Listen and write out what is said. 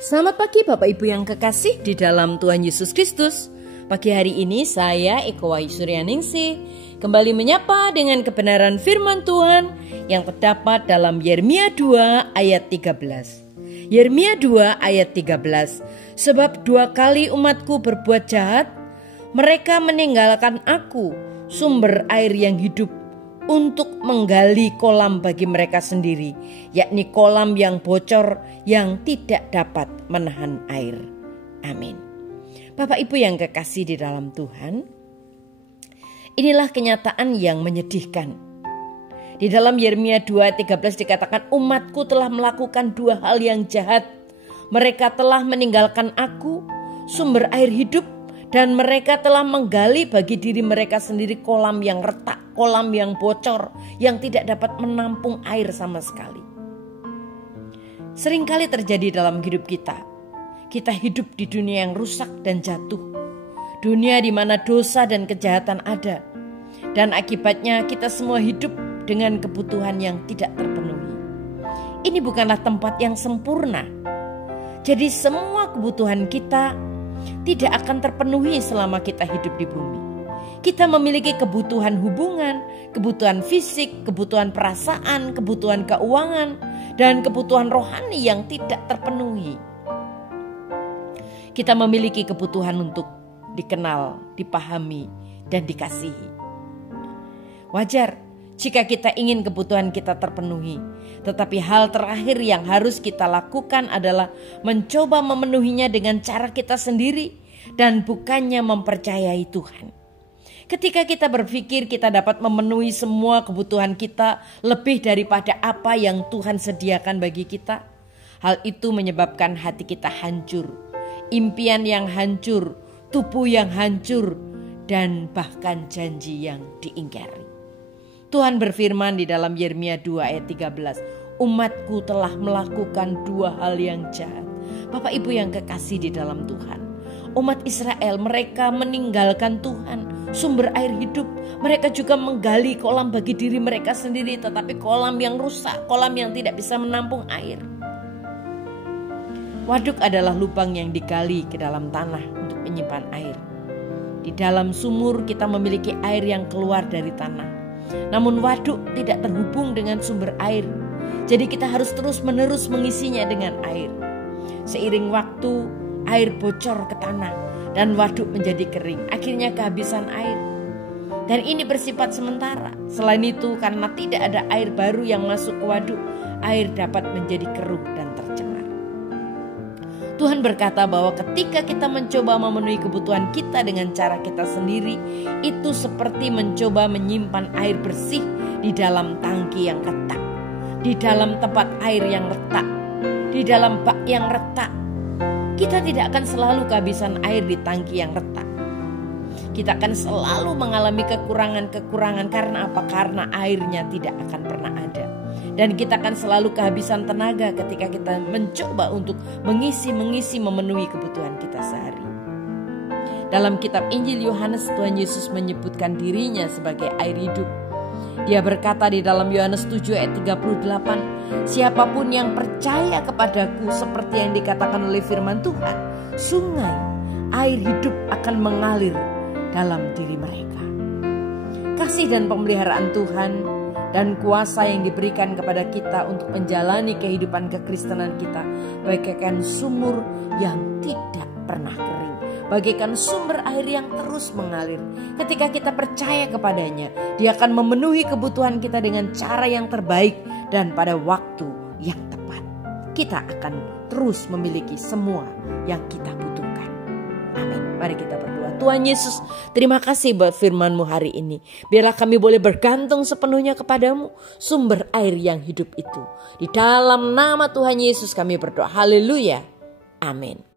Selamat pagi Bapak Ibu yang kekasih di dalam Tuhan Yesus Kristus. Pagi hari ini saya Eko Wahyu Suryaningsih kembali menyapa dengan kebenaran firman Tuhan yang terdapat dalam Yeremia 2 ayat 13. Yeremia 2 ayat 13. Sebab 2 kali umatku berbuat jahat, mereka meninggalkan aku, sumber air yang hidup, untuk menggali kolam bagi mereka sendiri, yakni kolam yang bocor yang tidak dapat menahan air. Amin. Bapak Ibu yang kekasih di dalam Tuhan, inilah kenyataan yang menyedihkan. Di dalam Yeremia 2:13 dikatakan, umatku telah melakukan 2 hal yang jahat. Mereka telah meninggalkan aku, sumber air hidup, dan mereka telah menggali bagi diri mereka sendiri kolam yang retak, kolam yang bocor, yang tidak dapat menampung air sama sekali. Seringkali terjadi dalam hidup kita. Kita hidup di dunia yang rusak dan jatuh. Dunia di mana dosa dan kejahatan ada. Dan akibatnya kita semua hidup dengan kebutuhan yang tidak terpenuhi. Ini bukanlah tempat yang sempurna. Jadi semua kebutuhan kita tidak akan terpenuhi selama kita hidup di bumi. Kita memiliki kebutuhan hubungan, kebutuhan fisik, kebutuhan perasaan, kebutuhan keuangan, dan kebutuhan rohani yang tidak terpenuhi. Kita memiliki kebutuhan untuk dikenal, dipahami, dan dikasihi. Wajar jika kita ingin kebutuhan kita terpenuhi. Tetapi hal terakhir yang harus kita lakukan adalah mencoba memenuhinya dengan cara kita sendiri dan bukannya mempercayai Tuhan. Ketika kita berpikir kita dapat memenuhi semua kebutuhan kita lebih daripada apa yang Tuhan sediakan bagi kita, hal itu menyebabkan hati kita hancur, impian yang hancur, tubuh yang hancur, dan bahkan janji yang diingkari. Tuhan berfirman di dalam Yeremia 2 ayat 13, umatku telah melakukan 2 hal yang jahat. Bapak Ibu yang kekasih di dalam Tuhan, umat Israel mereka meninggalkan Tuhan, sumber air hidup. Mereka juga menggali kolam bagi diri mereka sendiri, tetapi kolam yang rusak, kolam yang tidak bisa menampung air. Waduk adalah lubang yang digali ke dalam tanah untuk menyimpan air. Di dalam sumur kita memiliki air yang keluar dari tanah. Namun waduk tidak terhubung dengan sumber air. Jadi kita harus terus-menerus mengisinya dengan air. Seiring waktu air bocor ke tanah dan waduk menjadi kering. Akhirnya kehabisan air. Dan ini bersifat sementara. Selain itu karena tidak ada air baru yang masuk ke waduk, air dapat menjadi keruh dan tercemar. Tuhan berkata bahwa ketika kita mencoba memenuhi kebutuhan kita dengan cara kita sendiri, itu seperti mencoba menyimpan air bersih di dalam tangki yang retak, di dalam tempat air yang retak, di dalam bak yang retak. Kita tidak akan selalu kehabisan air di tangki yang retak. Kita akan selalu mengalami kekurangan-kekurangan. Karena apa? Karena airnya tidak akan pernah ada. Dan kita akan selalu kehabisan tenaga ketika kita mencoba untuk mengisi, memenuhi kebutuhan kita sehari. Dalam kitab Injil Yohanes, Tuhan Yesus menyebutkan dirinya sebagai air hidup. Dia berkata di dalam Yohanes 7 ayat 38, siapapun yang percaya kepadaku seperti yang dikatakan oleh firman Tuhan, sungai air hidup akan mengalir dalam diri mereka. Kasih dan pemeliharaan Tuhan dan kuasa yang diberikan kepada kita untuk menjalani kehidupan kekristenan kita bagaikan sumur yang tidak pernah kering, bagaikan sumber air yang terus mengalir. Ketika kita percaya kepadanya, Dia akan memenuhi kebutuhan kita dengan cara yang terbaik dan pada waktu yang tepat. Kita akan terus memiliki semua yang kita butuhkan. Amin. Mari kita berdoa. Tuhan Yesus, terima kasih buat firman-Mu hari ini. Biarlah kami boleh bergantung sepenuhnya kepadamu, sumber air yang hidup itu. Di dalam nama Tuhan Yesus kami berdoa. Haleluya. Amin.